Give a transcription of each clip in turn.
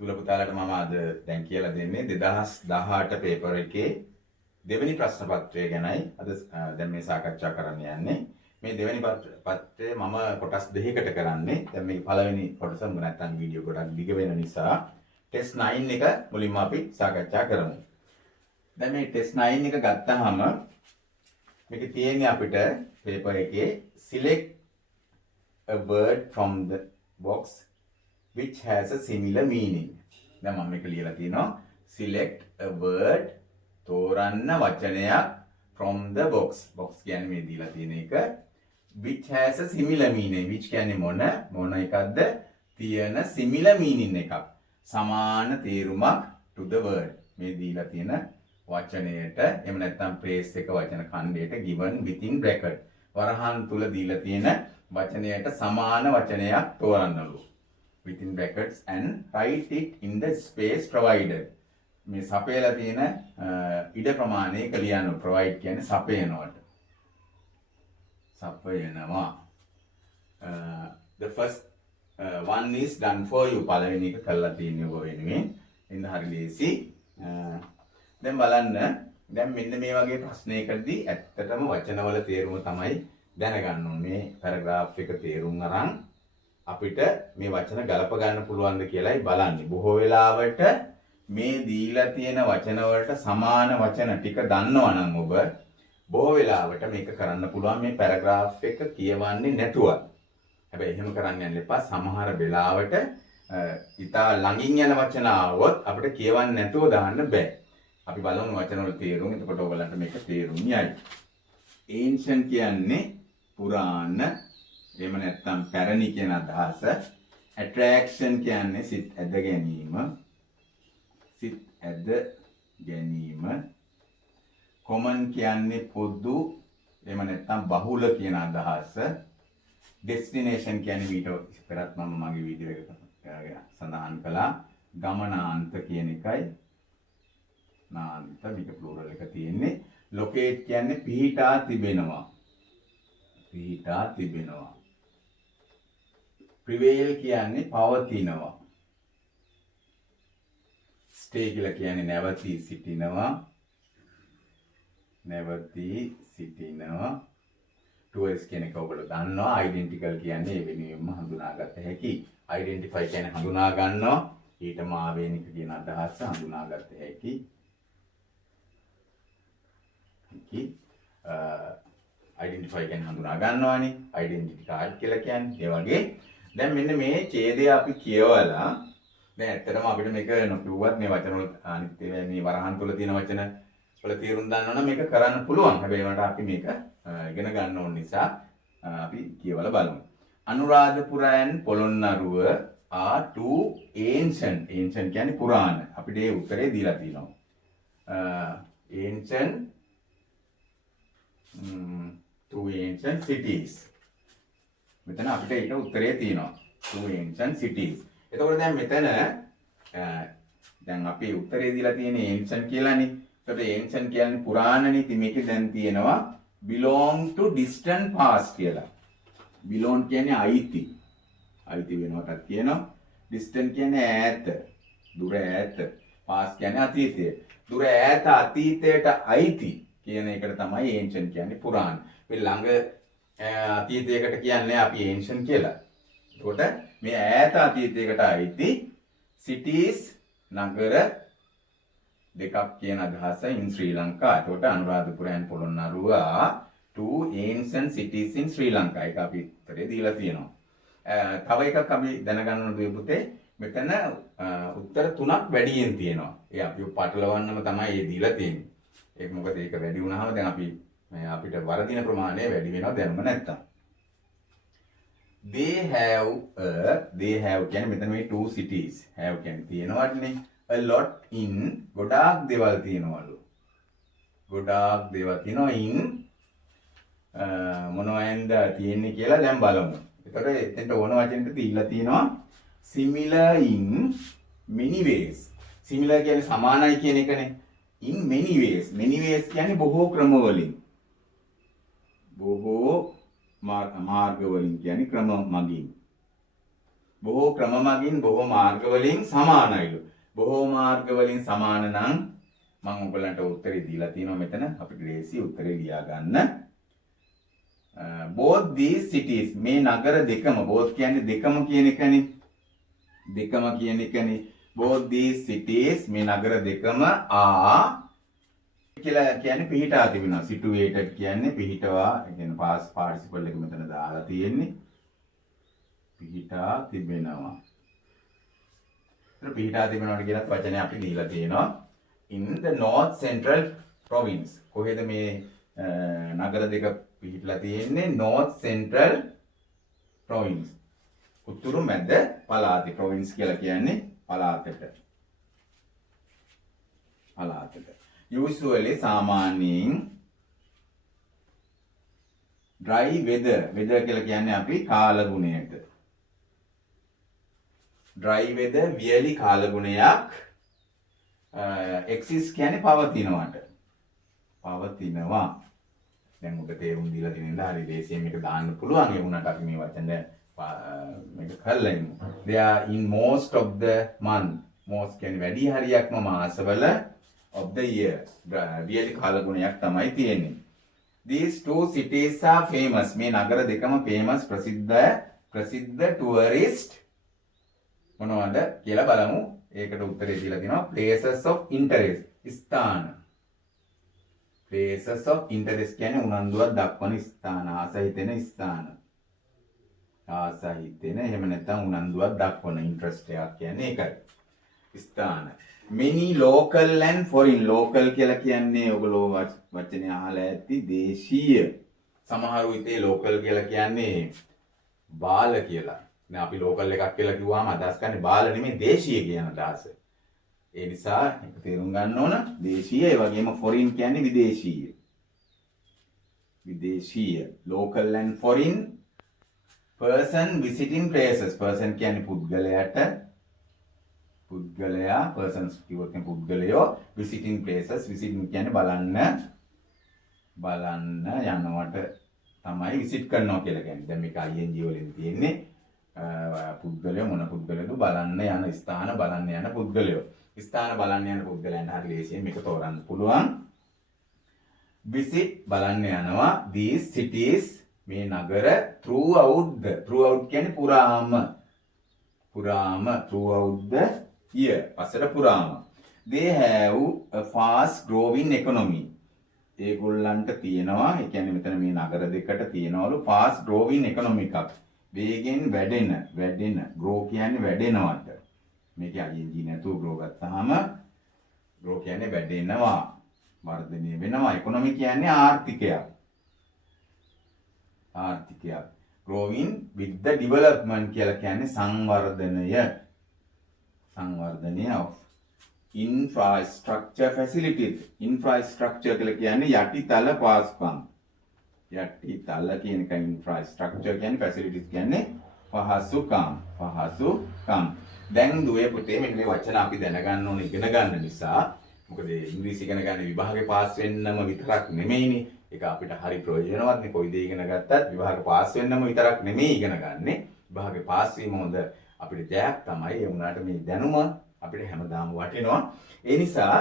තුල පුතාලට මම අද දැන් කියලා දෙන්නේ 2018 පේපර් එකේ දෙවෙනි ප්‍රශ්න පත්‍රය ගැනයි අද දැන් මේ සාකච්ඡා කරන්න යන්නේ. මේ දෙවෙනි පත්‍රය මම කොටස් දෙකකට කරන්නේ. දැන් මේ පළවෙනි කොටස නැත්නම් වීඩියෝ ගොඩක් දිග වෙන නිසා ටෙස්ට් 9 එක මුලින්ම අපි සාකච්ඡා කරමු. දැන් මේ ටෙස්ට් 9 එක ගත්තාම මේකේ තියෙන්නේ අපිට පේපර් එකේ select a word from the box which has a similar meaning. දැන් මම මේක ලියලා තියෙනවා select a word තෝරන්න වචනයක් from the box. box කියන්නේ මේ දීලා තියෙන එක which has a similar meaning. which කියන්නේ මොන එකක්ද? තියෙන similar meaning එකක්. සමාන තේරුමක් to the word. මේ දීලා තියෙන වචනයට එහෙම නැත්නම් phrase එක වචන ඛණ්ඩයට given within bracket. වරහන් තුල දීලා තියෙන වචනයට සමාන වචනයක් තෝරන්නලු. within brackets and write it in the space provided. මේ සපයලා තියෙන ඉඩ ප්‍රමාණයක ලියන්න. provide කියන්නේ සපයනවට. සපයනවා. The first one is done for you. පළවෙනි එක කරලා තියෙන්නේ ඔබ වෙනුවෙන්. ඉතින් හරි ලේසි. දැන් බලන්න. දැන් මෙන්න මේ වගේ ප්‍රශ්නයකදී ඇත්තටම වචනවල තේරුම තමයි දැනගන්න ඕනේ. මේ පැරග්‍රාෆ් එක තේරුම් අරන් අපිට මේ වචන ගලප ගන්න පුළුවන්ද කියලායි බලන්නේ. බොහෝ වෙලාවට මේ දීලා තියෙන වචන වලට සමාන වචන ටික දන්නවා නම් ඔබ බොහෝ වෙලාවට මේක කරන්න පුළුවන් මේ පැරග්‍රාෆ් එක කියවන්නේ නැතුව. හැබැයි එහෙම කරන්න යන්න එපා. සමහර වෙලාවට ඉතා ළඟින් යන වචන ආවොත් අපිට කියවන්න නැතුව දාන්න බෑ. අපි බලමු වචන වල තේරුම. එතකොට ඔයගලන්ට මේක තේරුම් යයි. ancient කියන්නේ පුරාණ, එහෙම නැත්නම් පැරණි කියන අදහස. attraction කියන්නේ සිත් ඇද ගැනීම. සිත් ඇද ගැනීම. common කියන්නේ පොදු, එහෙම නැත්නම් බහුල කියන අදහස. destination කියන්නේ මීට පෙරත් මම මගේ වීඩියෝ එක සඳහන් කළා. ගමනාන්ත කියන එකයි. නාන්ත මේක ප්ලූරල් එක තියෙන්නේ. locate කියන්නේ පිහිටා තිබෙනවා. පිහිටා තිබෙනවා. prevail කියන්නේ පවතිනවා. stay කියලා කියන්නේ නැවතී සිටිනවා. නැවතී සිටිනවා. tourist කියන එක ඔයගොල්ලෝ දන්නවා. identical කියන්නේ ඒ වෙනුවෙන්ම හඳුනාගත හැකි. identify කියන්නේ හඳුනා ගන්නවා. ඊට මාවේනික කියන අදහස හඳුනාගත හැකි. identify කියන්නේ හඳුනා ගන්නවානේ. identity card කියලා කියන්නේ. ඒ වගේ දැන් මෙන්න මේ ඡේදය අපි කියවලා දැන් ඇත්තටම අපිට මේක නොකියුවත් මේ වචන වල අනිත් ඒවා මේ වරහන් තුල තියෙන වචන වල තේරුම් ගන්නවනම් මේක කරන්න පුළුවන්. හැබැයි ඒකට අපි මේක ඉගෙන ගන්න ඕන නිසා අපි කියවලා බලමු. Anuradhapura and Polonnaruwa are two ancient. ancient කියන්නේ පුරාණ. අපිට ඒ උත්තරේ දීලා තියෙනවා. ancient two ancient cities. මෙතන අපිට ඒක උත්තරේ තියෙනවා. two ancient cities. එතකොට දැන් මෙතන දැන් අපි උත්තරේ දීලා තියෙන්නේ ancient කියලානේ. එතකොට ancient කියන්නේ පුරාණනේ. ඉතින් මේකේ දැන් තියෙනවා belong to distant past කියලා. belong කියන්නේ අයිති. අයිති වෙනවටත් කියනවා. distant කියන්නේ ඈත. දුර ඈත. past කියන්නේ අතීතය. දුර ඈත අතීතයට අයිති කියන එකට තමයි ancient කියන්නේ පුරාණ. මේ ළඟ අතීතයකට කියන්නේ අපි ancient කියලා. එතකොට මේ ඈත අතීතයකට අයිති cities නගර දෙකක් කියන අදහස in Sri Lanka. එතකොට Anuradhapura and Polonnaruwa two ancient cities in Sri Lanka. ඒක අපි උත්තරේ දීලා තියෙනවා. තව එකක් අපි දැනගන්න ඕනේ පුතේ. මෙතන උත්තර තුනක් වැඩියෙන් තියෙනවා. ඒ අපි පටලවන්නම තමයි ඒ දීලා තියෙන්නේ. ඒක මොකද ඒක වැඩි වුණාම දැන් අපි අපිට වරදින ප්‍රමාණය වැඩි වෙනවා දැනුම නැත්තම්. they have කියන්නේ මෙතන මේ two cities. have කියන්නේ තියෙනවටනේ. a lot in ගොඩාක් දේවල් තියෙනවලු. ගොඩාක් දේවල් තියෙනවා in මොනවයින්ද තියෙන්නේ කියලා දැන් බලමු. ඒතකොට එතෙන්ට ඕන වචනෙට දීලා තියෙනවා similar in many ways. similar කියන්නේ සමානයි කියන එකනේ. in many ways. many ways කියන්නේ බොහෝ ක්‍රම වලින්. බොහෝ මාර්ග වලින් කියන්නේ ක්‍රම මගින්. බොහෝ ක්‍රම මගින් බොහෝ මාර්ග වලින් සමානයිලු. බොහෝ මාර්ග වලින් සමාන නම් මම ඔයගලන්ට උත්තරේ දීලා තියෙනවා මෙතන. අපිට ලේසි උත්තරේ ලියා ගන්න. both these cities මේ නගර දෙකම both කියන්නේ දෙකම කියන එකනේ. දෙකම කියන එකනේ. both these cities මේ නගර දෙකම කියලා කියන්නේ පිහිටා තිබෙනවා. situated කියන්නේ පිහිටවා. ඒ කියන්නේ past participle එක මෙතන දාලා තියෙන්නේ. පිහිටා තිබෙනවා. පිහිටා තිබෙනවාට කියලත් වචනය අපි දීලා තියෙනවා. in the north central province. කොහෙද මේ නගර දෙක පිහිටලා තියෙන්නේ? north central province. උතුරු මැද පළාතේ. province කියලා කියන්නේ පළාතට. පළාතට. usually සාමාන්‍යයෙන් dry weather. weather කියලා කියන්නේ අපි කාලගුණයට. dry weather වියලි කාලගුණයක් exist කියන්නේ පවතිනවට. පවතිනවා. දැන් ඔබ තේරුම් දීලා තියෙන ඉඳලා හරි දේශයෙන් මේක දාන්න පුළුවන්. ඒ වුණාට අපි මේ වචන මේක කරලා ඉමු. they are in most of the month. most කියන්නේ වැඩි හරියක්ම මාසවල of the year. වියලි කාලගුණයක් තමයි තියෙන්නේ. these two cities are famous. මේ නගර දෙකම famous ප්‍රසිද්ධ tourist මොනවද කියලා බලමු. ඒකට උත්තරේ දීලා තියෙනවා places of interest. ස්ථාන. places of interest කියන්නේ උනන්දුවක් දක්වන ස්ථාන. ආසහිතෙන ස්ථාන. ආසහිතෙන එහෙම නැත්නම් උනන්දුවක් දක්වන interest එකක් කියන්නේ ඒකයි. ස්ථාන. many local and foreign. local කියලා කියන්නේ ඔයගොල්ලෝ වචනේ අහලා ඇති දේශීය. සමහරු හිතේ local කියලා කියන්නේ බාල කියලා. දැන් අපි ලෝකල් එකක් කියලා කිව්වම අදහස් කරන්නේ බාල නෙමෙයි දේශීය කියන අදහස. ඒ නිසා එක තේරුම් ගන්න ඕන දේශීය ඒ වගේම foreign කියන්නේ විදේශීය. විදේශීය. local and foreign person visiting places. person කියන්නේ පුද්ගලයාට පුද්ගලයා persons කිව්වොත් පුද්ගලයෝ visiting places. visiting කියන්නේ බලන්න යනවට තමයි visit කරනවා කියලා කියන්නේ. දැන් මේක ing වලින් තියෙන්නේ පුද්ගලයෝ මොන පුද්ගලයෝද බලන්න යන ස්ථාන බලන්න යන පුද්ගලයෝ. ස්ථාන බලන්න යන පුද්ගලයන්ට හරි ලේසියෙන් මේක තෝරන්න පුළුවන්. visit බලන්න යනවා these cities මේ නගර throughout කියන්නේ පුරාම throughout the year පසර පුරාම. they have a fast growing economy. ඒගොල්ලන්ට තියෙනවා ඒ කියන්නේ මෙතන මේ නගර දෙකට තියෙනවලු fast growing economy එකක්. වේගෙන් වැඩෙන grow කියන්නේ වැඩෙනවට. මේක ing නැතුව grow ගත්තාම grow කියන්නේ වැඩෙනවා වර්ධනය වෙනවා. economy කියන්නේ ආර්ථිකයක්. growing with the development කියලා කියන්නේ සංවර්ධනය of infrastructure facilities. infrastructure කියලා කියන්නේ යටිතල පාසුකම්. යටිතල කියන එක infrastructure කියන්නේ facilities කියන්නේ පහසුකම්. දැන් දුවේ පුතේ මෙන්න මේ වචන අපි දැනගන්න ඕනේ ඉගෙන ගන්න නිසා. මොකද ඉංග්‍රීසි ඉගෙන ගන්න විභාගේ පාස් වෙන්නම විතරක් නෙමෙයිනේ. ඒක අපිට හරි ප්‍රයෝජනවත් නේ. කොයි දේ ඉගෙන ගත්තත් විභාගේ පාස් වෙන්නම විතරක් නෙමෙයි ඉගෙන ගන්නෙ. විභාගේ පාස් වීම හොඳ අපිට ජයක් තමයි. ඒ වුණාට මේ දැනුම අපිට හැමදාම වටිනවා. ඒ නිසා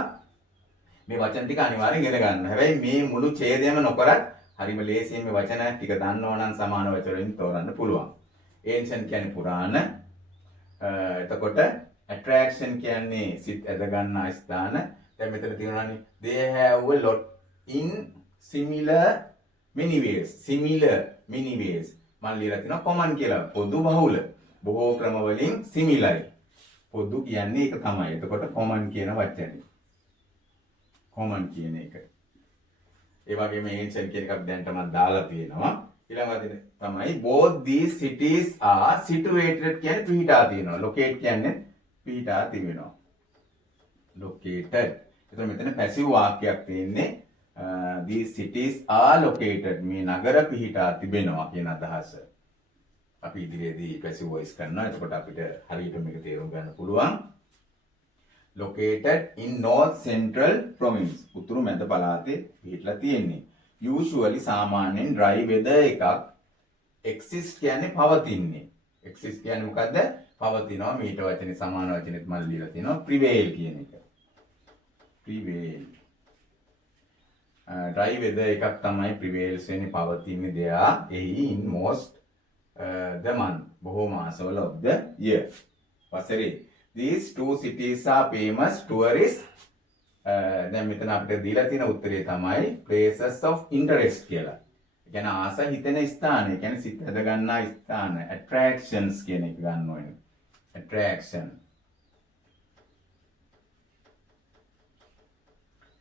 මේ වචන ටික අනිවාර්යෙන් ඉගෙන ගන්න. හැබැයි මේ මුළු ඡේදයම නොකරත් හරිම ලේසියෙන් මේ වචන ටික දන්නවා නම් සමාන වචන වලින් තෝරන්න පුළුවන්. ancient කියන්නේ පුරාණ. එතකොට attraction කියන්නේ සිත් ඇද ගන්න ස්ථාන. දැන් මෙතන තියෙනවානේ they have a lot in many ways. මම ලියලා තිනවා common කියලා. පොදු බහුල. බොහෝ ක්‍රම වලින් similar. පොදු කියන්නේ ඒක තමයි. එතකොට common කියන වචනේ. common කියන එක. ඒ වගේම ancient කියන එකක් දැන් තමයි දාලා තියෙනවා. ඊළඟට තමයි both these cities are situated කියන්නේ පිහිටා තියෙනවා. locate කියන්නේ පිහිටා තිබෙනවා. located. එතකොට මෙතන passive වාක්‍යයක් තියෙන්නේ these cities are located. මේ නගර පිහිටා තිබෙනවා කියන අදහස. අපි ඉදිරියේදී passive voice කරනවා. එතකොට අපිට හරියට මේක තේරුම් ගන්න පුළුවන්. located in north central province. උතුරු මැද පළාතේ පිහිටලා තියෙන්නේ. usually සාමාන්‍යයෙන් dry weather එකක් exist කියන්නේ පවතින්නේ. exist කියන්නේ මොකද්ද? පවතිනවා මීට වචනේ සමාන වචනෙත් මම ලියලා තිනවා prevail කියන එක. prevail. dry weather එකක් තමයි prevails වෙන්නේ පවතින්නේ there එහි in most the month බොහෝ මාසවල of the year. වසරේ. These two cities are famous tourist දැන් මෙතන අපිට දීලා තියෙන උත්තරේ තමයි places of interest කියලා. ඒ කියන්නේ ආස හිතෙන ස්ථාන, ඒ කියන්නේ සිත හද ගන්නා ස්ථාන, attractions කියන එක ගන්න ඕනේ. attraction.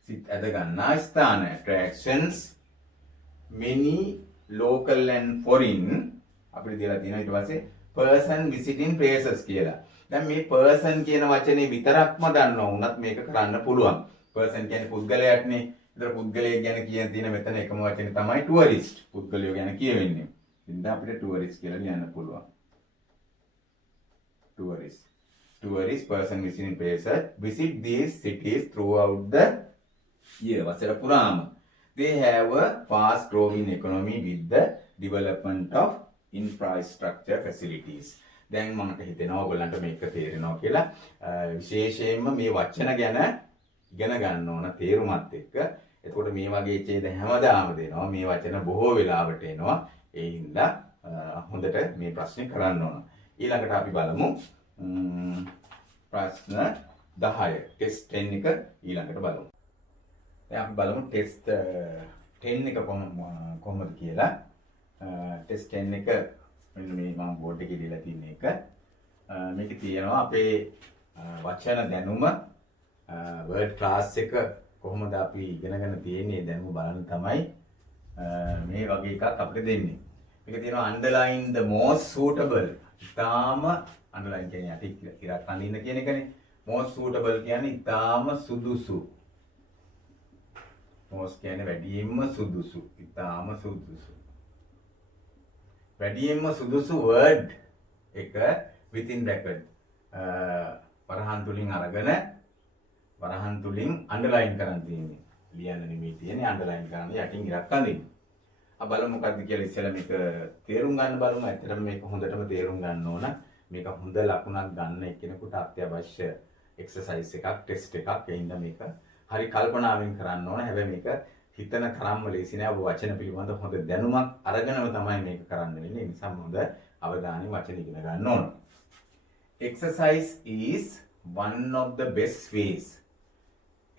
සිත හද ගන්නා ස්ථාන, attractions, many local and foreign අපිට දීලා තියෙනවා ඊට පස්සේ person visiting places කියලා. දැන් මේ person කියන වචනේ විතරක්ම දන්නව වුණත් මේක කරන්න පුළුවන්. person කියන්නේ පුද්ගලයාටනේ. ඒතර පුද්ගලයෙක් ගැන තියෙන මෙතන එකම වචනේ තමයි tourist. පුද්ගලයෝ ගැන කියවෙන්නේ. ඉතින් අපිට tourist කියලා ලියන්න පුළුවන්. tourist. tourist person visiting places visit these cities throughout the year. වසර පුරාම. They have a fast growing economy with the development of infrastructure facilities. දැන් මට හිතෙනවා ඔයගොල්ලන්ට මේක තේරෙනවා කියලා. විශේෂයෙන්ම මේ වචන ගැන ඉගෙන ගන්න ඕන තේරුමත් එක්ක. එතකොට මේ වගේ ඡේද හැමදාම දෙනවා. මේ වචන බොහෝ වෙලාවට එනවා. ඒ හින්දා හොඳට මේ ප්‍රශ්නේ කරන්න ඕන. ඊළඟට අපි බලමු ප්‍රශ්න 10 ටෙස්ට් 10 එක ඊළඟට බලමු. දැන් අපි බලමු ටෙස්ට් 10 එක කොහොමද කියලා. ටෙස්ට් 10 එක මෙන්න මේ මම බෝඩ් එකේ දීලා තියෙන එක. මේකේ තියෙනවා අපේ වචන දැනුම වර්ඩ් ක්ලාස් එක කොහොමද අපි ඉගෙනගෙන තියෙන්නේ දැනුම බලන්න තමයි මේ වගේ එකක් අපිට දෙන්නේ. මේක තියෙනවා underline the most suitable. ඉතාම underline කියන්නේ යටි ඉරක් අඳින්න කියන එකනේ. most suitable කියන්නේ ඉතාම සුදුසු. most කියන්නේ වැඩියෙන්ම සුදුසු. ඉතාම සුදුසු. වැඩියෙන්ම සුදුසු word එක within bracket වරහන් තුලින් අරගෙන වරහන් තුලින් underline කරන් තියෙන්නේ. ලියන්න නෙමෙයි තියෙන්නේ underline කරන්න යටින් ඉරක් අඳින්න. අපි බලමු මොකක්ද කියලා ඉස්සෙල්ලා මේක තේරුම් ගන්න බලමු. ඇත්තටම මේක හොඳටම තේරුම් ගන්න ඕන. මේක හොඳ ලකුණක් ගන්න එක්කෙනෙකුට අත්‍යවශ්‍ය එක්සර්සයිස් එකක් ටෙස්ට් එකක්. ඒ හින්දා මේක හරි කල්පනාවෙන් කරන්න ඕන. හැබැයි මේක හිතන තරම්ම ලේසි නෑ. ඔබ වචන පිළිබඳ හොඳ දැනුමක් අරගෙනම තමයි මේක කරන්න වෙන්නේ. ඒ නිසා හොඳ අවධානයෙන් වචන ඉගෙන ගන්න ඕන. Exercise is one of the best ways.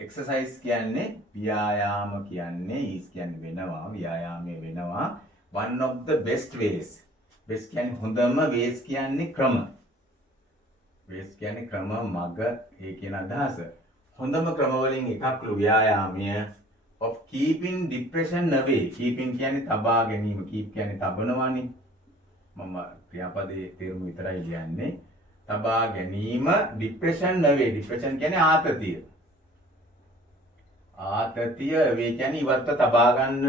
Exercise කියන්නේ ව්‍යායාම කියන්නේ is කියන්නේ වෙනවා. ව්‍යායාමයේ වෙනවා. One of the best ways. best කියන්නේ හොඳම ways කියන්නේ ක්‍රම. ways කියන්නේ ක්‍රම මග ඒ කියන අදහස. හොඳම ක්‍රම වලින් එකක්ලු ව්‍යායාමය of keeping depression away. keeping කියන්නේ තබා ගැනීම. keep කියන්නේ තබනවානේ. මම ක්‍රියාපදයේ තේරුම විතරයි කියන්නේ. තබා ගැනීම depression away. depression කියන්නේ ආතතිය. ආතතිය වේ කියන්නේ ඉවත්ව තබා ගන්න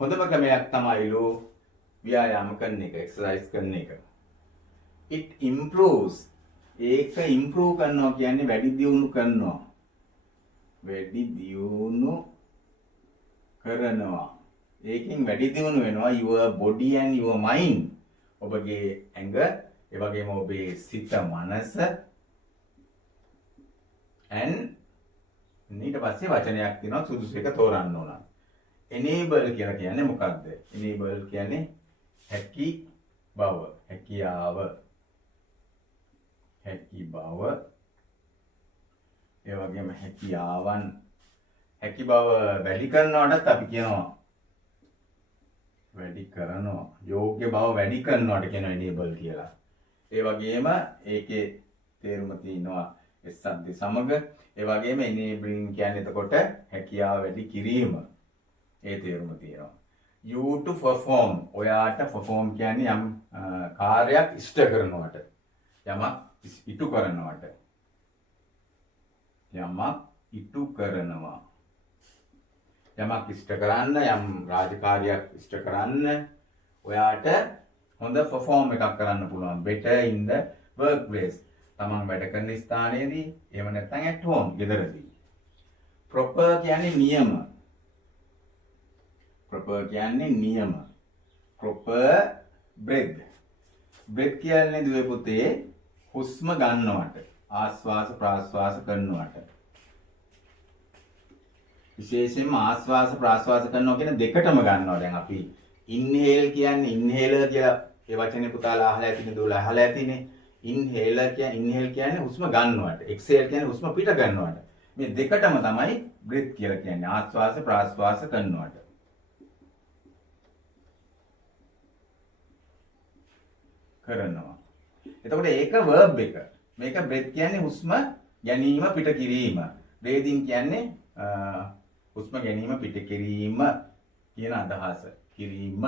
හොඳම ක්‍රමයක් තමයිලු ව්‍යායාම කරන එක, එක්සර්සයිස් කරන එක. it improves. ඒක improve කරනවා කියන්නේ වැඩි දියුණු කරනවා. වැඩි දියුණු කරනවා. ඒකෙන් වැඩි දියුණු වෙනවා your body and your mind. ඔබගේ ඇඟ, ඒ වගේම ඔබේ සිත, මනස and ඊට පස්සේ වචනයක් තියෙනවා සුදුසු එක තෝරන්න ඕන. enable කියලා කියන්නේ මොකක්ද? enable කියන්නේ හැකි බව, හැකියාව. හැකි බව. ඒ වගේම හැකියාවන්. හැකි බව වැඩි කරනවටත් අපි කියනවා වැඩි කරනවා. යෝග්‍ය බව වැඩි කරනවට කියනවා enable කියලා. ඒ වගේම ඒකේ තේරුම තියෙනවා එස්සද්ද සමග. ඒ වගේම enabling කියන්නේ එතකොට හැකියාව වැඩි කිරීම. ඒ තේරුම තියෙනවා. you to perform. ඔයාට perform කියන්නේ යම් කාර්යයක් ඉෂ්ට කරනවට. යමක් ඉටු කරනවට. යමක් ඉටු කරනවා. යමක් ඉෂ්ට කරන්න, යම් රාජකාරියක් ඉෂ්ට කරන්න ඔයාට හොඳ perform එකක් කරන්න පුළුවන්. better in the workplace. තමන් වැඩ කරන ස්ථානයේදී එහෙම නැත්නම් at home ගෙදරදී. proper කියන්නේ නියම. proper කියන්නේ නියම. proper breath. breath කියන්නේ දුවේ පුතේ හුස්ම ගන්නවට ආස්වාස ප්‍රාස්වාස කරනවට විශේෂයෙන්ම ආස්වාස ප්‍රාස්වාස කරනවා කියන දෙකටම ගන්නවා. දැන් අපි ඉන්හේල් කියන්නේ ඉන්හේලර් කියලා ඒ වචනේ පුතාලා අහලා ඇතිනේ දුවලා අහලා ඇතිනේ. ඉන්හේල් කියන්නේ හුස්ම ගන්නවට. එක්සේල් කියන්නේ හුස්ම පිට ගන්නවට. මේ දෙකටම තමයි බ්‍රීත් කියලා කියන්නේ. ආස්වාස ප්‍රාස්වාස කරනවට. කරනවා. එතකොට ඒක verb එක. මේක breath කියන්නේ හුස්ම ගැනීම පිට කිරීම. breathing කියන්නේ හුස්ම ගැනීම පිට කිරීම කියන අදහස. කිරීම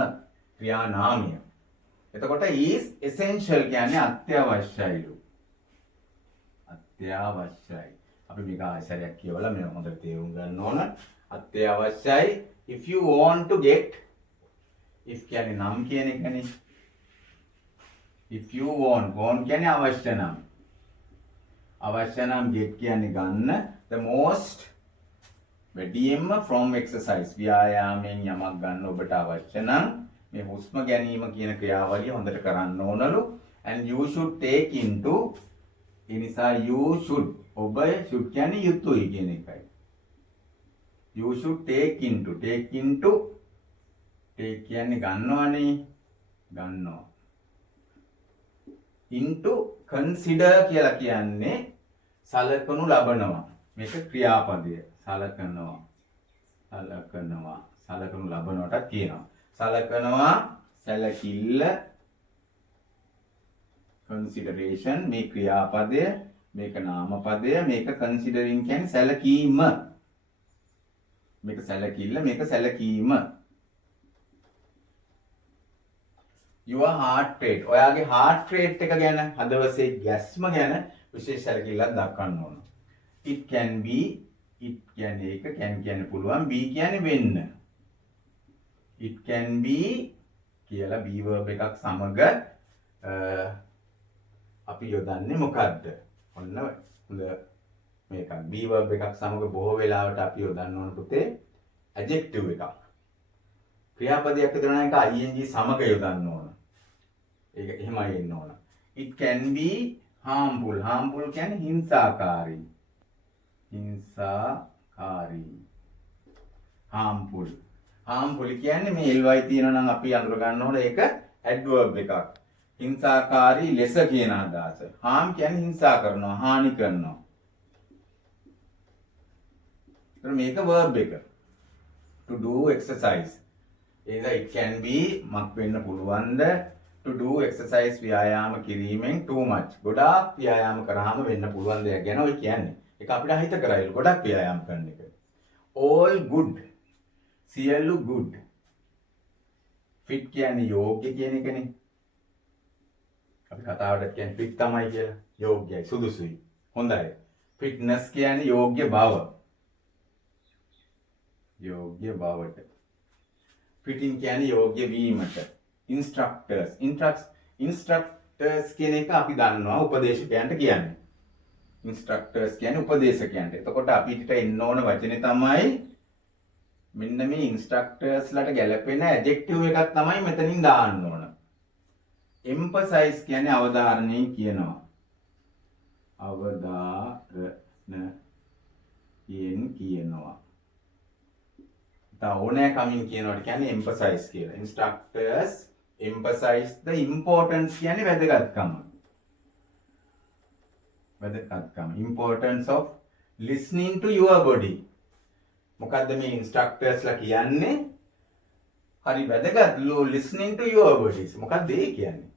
ක්‍රියා නාමය. එතකොට is essential කියන්නේ අත්‍යවශ්‍යයිලු. අත්‍යවශ්‍යයි. අපි මේක ආයශරයක් කියවලා මේ හොඳට තේරුම් ගන්න ඕන. අත්‍යවශ්‍යයි. if you want to get if කියන්නේ නම් කියන එකනේ. if you want කියන්නේ අවශ්‍ය නම්. අවශ්‍ය නම් get කියන්නේ ගන්න. the most වැඩියෙන්ම from exercise ව්‍යායාමයෙන් යමක් ගන්න ඔබට අවශ්‍ය නම් මේ හුස්ම ගැනීම කියන ක්‍රියාවලිය හොඳට කරන්න ඕනලු. and you should take into ඒ නිසා you should ඔබ should කියන්නේ යුතුයි කියන එකයි. you should take into take කියන්නේ ගන්නවනේ ගන්නවා. into consider කියලා කියන්නේ සලකනු ලබනවා. මේක ක්‍රියාපදය. සලකනවා සලකනු ලබනවට කියනවා. සලකනවා සැලකිල්ල consideration මේ ක්‍රියාපදය මේක නාමපදය මේක considering කියන්නේ සැලකීම. මේක සැලකිල්ල මේක සැලකීම. your heart rate ඔයාගේ heart rate එක ගැන හදවතේ ගැස්ම ගැන විශේෂ සැලකිල්ලක් දක්වන්න ඕන. it can be it කියන්නේ ඒක can කියන්න පුළුවන් be කියන්නේ වෙන්න. it can be කියලා be verb එකක් සමග අපි යොදන්නේ මොකද්ද? ඔන්න හොඳ මේකක් be verb එකක් සමග බොහෝ වෙලාවට අපි යොදන්න ඕන පුතේ adjective එකක්. ක්‍රියාපදයක් විතර නම් එක ing සමග යොදන්න ඕන. ඒක එහෙමයි එන්න ඕන. it can be harmful harmful කියන්නේ හිංසාකාරී. harmful කියන්නේ මේ ly තියෙනවා නම් අපි අඳුර ගන්න ඕන ඒක adverb එකක්. හිංසාකාරී ලෙස කියන අදහස. harm කියන්නේ හිංසා කරනවා, හානි කරනවා. ඒතර මේක verb එක. to do exercise. ඒක it can be මක් වෙන්න පුළුවන්ද? to do exercise ව්‍යායාම කිරීමෙන් too much. ගොඩාක් ව්‍යායාම කරාම වෙන්න පුළුවන් දෙයක් ගැන ඔය කියන්නේ. ඒක අපිට හිත කරයිලු ගොඩක් ව්‍යායාම කරන එක. all good. සියලු good. fit කියන්නේ යෝග්‍ය කියන එකනේ. අපි කතාවට කියන්නේ fit තමයි කියලා. යෝග්‍යයි, සුදුසුයි. හොඳයි. fitness කියන්නේ යෝග්‍ය බව. යෝග්‍ය බවට. fitting කියන්නේ යෝග්‍ය වීමට. instructors කියන එක අපි දන්නවා උපදේශකයන්ට කියන්නේ. instructors කියන්නේ උපදේශකයන්ට. එතකොට අපිට එන්න ඕන වචනේ තමයි මෙන්න මේ instructors ලට ගැලපෙන adjective එකක් තමයි මෙතනින් දාන්න ඕන. emphasize කියන්නේ අවධාරණය කියනවා. අවධාරණ කියනවා. ඕනෑ කමින් කියනවට කියන්නේ emphasize කියලා. instructors emphasize the importance කියන්නේ වැදගත්කම. importance of listening to your body. මොකද්ද මේ instructors ලා කියන්නේ? හරි වැදගත් listening to your bodies. මොකක්ද ඒ කියන්නේ?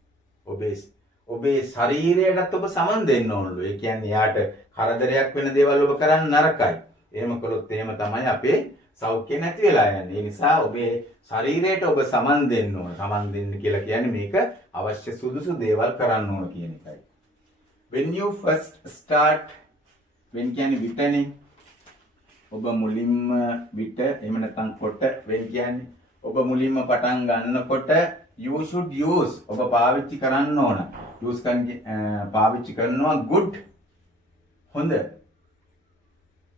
ඔබේ ශරීරයටත් ඔබ සමන් දෙන්න ඕනලු. ඒ කියන්නේ යාට කරදරයක් වෙන දේවල් ඔබ කරන්න නරකයි. එහෙම කළොත් එහෙම තමයි අපේ සෞඛ්‍ය නැති වෙලා යන්නේ. ඒ නිසා ඔබේ ශරීරයට ඔබ සමන් දෙන්න ඕන. සමන් දෙන්න කියලා කියන්නේ මේක අවශ්‍ය සුදුසු දේවල් කරන්න ඕන කියන එකයි. when you first start when කියන්නේ විතනේ ඔබ මුලින්ම විත එහෙම නැත්නම් කොට when කියන්නේ ඔබ මුලින්ම පටන් ගන්නකොට you should use ඔබ පාවිච්චි කරන්න ඕන. use පාවිච්චි කරනවා good හොඳ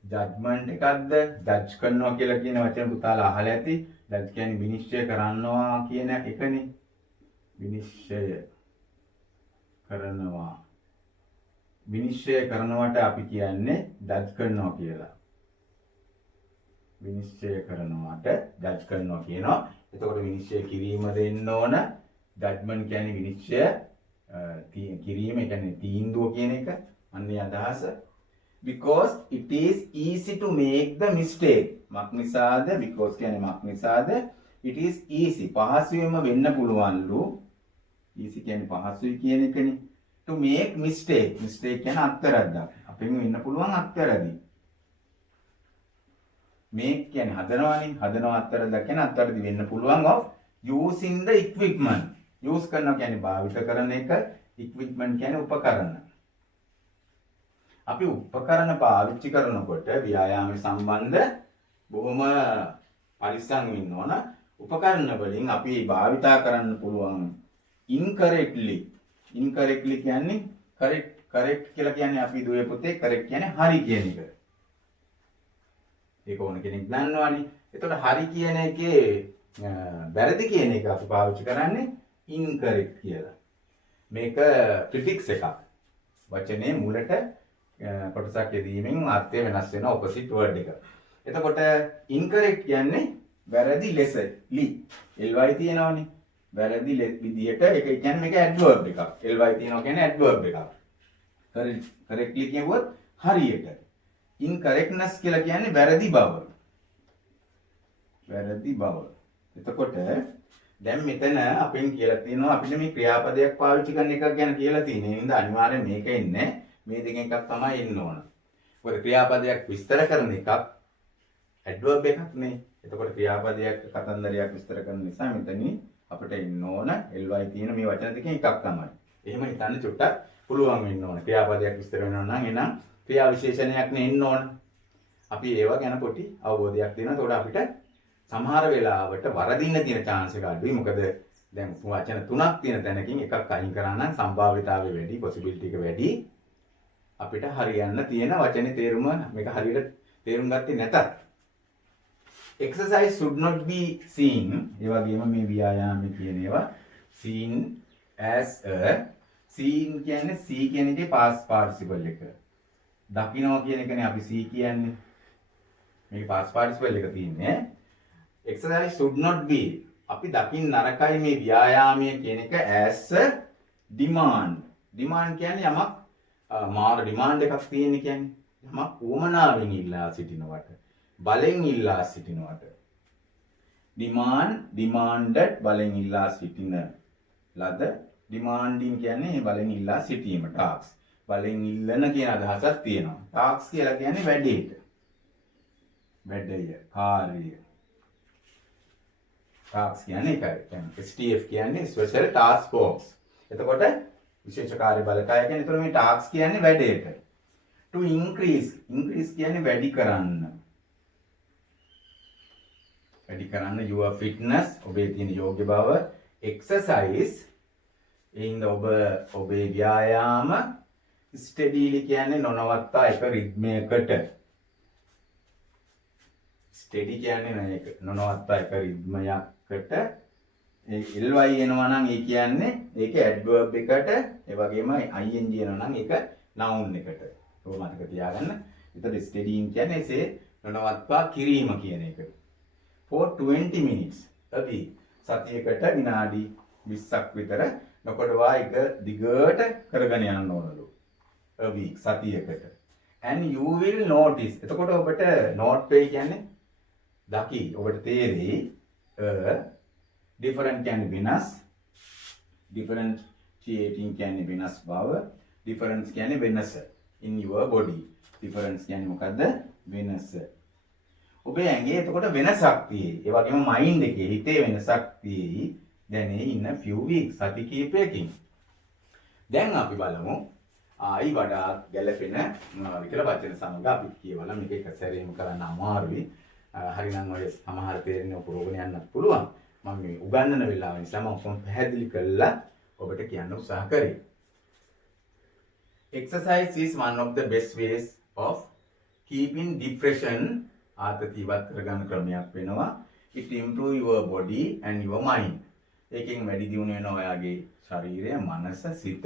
judgment එකක්ද judge කරනවා කියලා කියන වචන පුතාලා අහලා ඇති. judge කියන්නේ විනිශ්චය කරනවා කියන එකනේ. විනිශ්චය කරනවා විනිශ්චය කරනවට අපි කියන්නේ ජජ් කරනවා කියලා. විනිශ්චය කරනවට ජජ් කරනවා කියනවා. එතකොට විනිශ්චය කිරීම දෙන්න ඕන. ජජ්මන්ට් කියන්නේ විනිශ්චය කිරීම, ඒ කියන්නේ තීන්දුව කියන එක. අන්නේ අදහස. Because it is easy to make the mistake. මක් නිසාද? because කියන්නේ මක් නිසාද? it is easy. පහසුවෙන්ම වෙන්න පුළුවන්ලු. easy කියන්නේ පහසුයි කියන එකනේ. to make mistake. mistake කියන්නේ අත්තරද්දක්. අපෙන් වෙන්න පුළුවන් අත්තරදි. make කියන්නේ හදනවානේ. හදනවා අත්තරද්දක් කියන්නේ අත්තරදි වෙන්න පුළුවන් of using the equipment. use කරනවා කියන්නේ භාවිත කරන එක. equipment කියන්නේ උපකරණ. අපි උපකරණ පාවිච්චි කරනකොට ව්‍යායාම සම්බන්ධ බොහොම පරිස්සම් වෙන්න ඕන. උපකරණ වලින් අපි භාවිතා කරන්න පුළුවන් incorrectly කියන්නේ correct කියලා කියන්නේ අපි දුවේ පුතේ correct කියන්නේ හරි කියන එක. ඒක ඕන කෙනෙක් දන්නවනේ. එතකොට හරි කියන එකේ වැරදි කියන එක අපි පාවිච්චි කරන්නේ incorrect කියලා. මේක prefix එකක්. වචනේ මුලට කොටසක් යෙදීමෙන් අර්ථය වෙනස් වෙන opposite word එක. එතකොට incorrect කියන්නේ වැරදි ලෙස ly තියෙනවනේ. වැරදි විදියට ඒක කියන්නේ මේක adverb එකක්. ly තියෙනවා කියන්නේ adverb එකක්. correctly කියුවොත් හරියට. incorrectness කියලා කියන්නේ වැරදි බව. එතකොට දැන් මෙතන අපෙන් කියලා තියෙනවා අපිට මේ ක්‍රියාපදයක් පාවිච්චි කරන එකක් ගැන කියලා තියෙනවා. ඒ නිසා අනිවාර්යෙන් මේක ඉන්නේ මේ දෙකෙන් එකක් තමයි එන්න ඕන. මොකද ක්‍රියාපදයක් විස්තර කරන එකක් ඇඩ්වර්බ් එකක් නේ. එතකොට ක්‍රියාපදයක් කතන්දරයක් විස්තර කරන නිසා මෙතනින් අපිට එන්න ඕන ly තියෙන මේ වචන දෙකෙන් එකක් තමයි. එහෙම හිතන්න චුට්ටක් පුළුවන් වෙන්න ඕන. ක්‍රියාපදයක් විස්තර වෙනවා නම් එහෙනම් ක්‍රියා විශේෂණයක් නේ එන්න ඕන. අපි ඒව ගැන පොඩි අවබෝධයක් දෙනවා. එතකොට අපිට සමහර වෙලාවට වරදින්න තියෙන chance එක අඩුයි. මොකද දැන් වචන තුනක් තියෙන තැනකින් එකක් අයින් කරා නම් සම්භාවිතාවය වැඩි, possibility එක වැඩි. අපිට හරියන්න තියෙන වචනේ තේරුම මේක හරියට තේරුම් ගත්තේ නැතත් exercise should not be seen. ඒ වගේම මේ ව්‍යායාමයේ කියන ඒවා seen as a seen කියන්නේ see කියන එකේ past participle එක. දකින්නවා කියන එකනේ අපි see කියන්නේ. මේක past participle එක තියෙන්නේ. exercise should not be අපි දකින්න නරකයි මේ ව්‍යායාමයේ කියන එක as a demand. demand කියන්නේ යමක් මාර ඩිමාන්ඩ් එකක් තියෙන කියන්නේ යමක් උවමනාවෙන් ඉල්ලා සිටිනවට බලෙන් ඉල්ලා සිටිනවට demanded බලෙන් ඉල්ලා සිටින ලද demanding කියන්නේ බලෙන් ඉල්ලා සිටීම task බලෙන් ඉල්ලන කියන අදහසක් තියෙනවා task කියලා කියන්නේ වැඩේට වැඩය කාර්යය task කියන්නේ ඒකයි STF කියන්නේ special task force එතකොට විශේෂ කාර්ය බලකාය කියන්නේ ඒතර මේ ටාස්ක් කියන්නේ වැඩේට. to increase කියන්නේ වැඩි කරන්න. your fitness ඔබේ තියෙන යෝග්‍ය බව exercise එින්ද ඔබේ ව්‍යායාම steadily කියන්නේ නොනවත්තා එක රිද්මයකට. steady කියන්නේ නොනවත්තා එක රිද්මයකට ly එනවා නම් ඒ කියන්නේ ඒක ඇඩ්වර්බ් එකට ඒ වගේම ing එනවා නම් ඒක noun එකට. ඒක මතක තියාගන්න. එතකොට studying කියන්නේ එසේ නොනවත්වා කිරීම කියන එක. for 20 minutes a week සතියකට විනාඩි 20ක් විතර නොකඩවා එක දිගට කරගෙන යන්න ඕනලු. a week සතියකට. and you will notice එතකොට ඔබට note වෙයි කියන්නේ දකි ඔබට තේරෙයි different කියන්නේ වෙනස් differentiating කියන්නේ වෙනස් බව difference කියන්නේ වෙනස in your body difference කියන්නේ මොකද්ද වෙනස ඔබේ ඇඟේ එතකොට වෙනසක් තියෙයි ඒ වගේම mind එකේ හිතේ වෙනසක් තියෙයි දැනේ ඉන්න few weeks සති කිහිපයකින් දැන් අපි බලමු ආයි වඩා ගැළපෙන මොනවද කියලා වචන සමග අපි කියවලා මේක එක සැරේම කරන්න අමාරුයි හරිනම් ඔය සමහර තේරෙන්නේ පුරෝගණ යන්නත් පුළුවන් මම මේ උගන්වන වෙලාව නිසා මම කොහොම පැහැදිලි කළා ඔබට කියන්න උත්සාහ කරේ. Exercise is one of the best ways of keeping depression ආතතියවත් කරගන්න ක්‍රමයක් වෙනවා. It improve your body and your mind. ඒකෙන් වැඩි දියුණු වෙනවා ඔයාගේ ශරීරය, මනස, සිත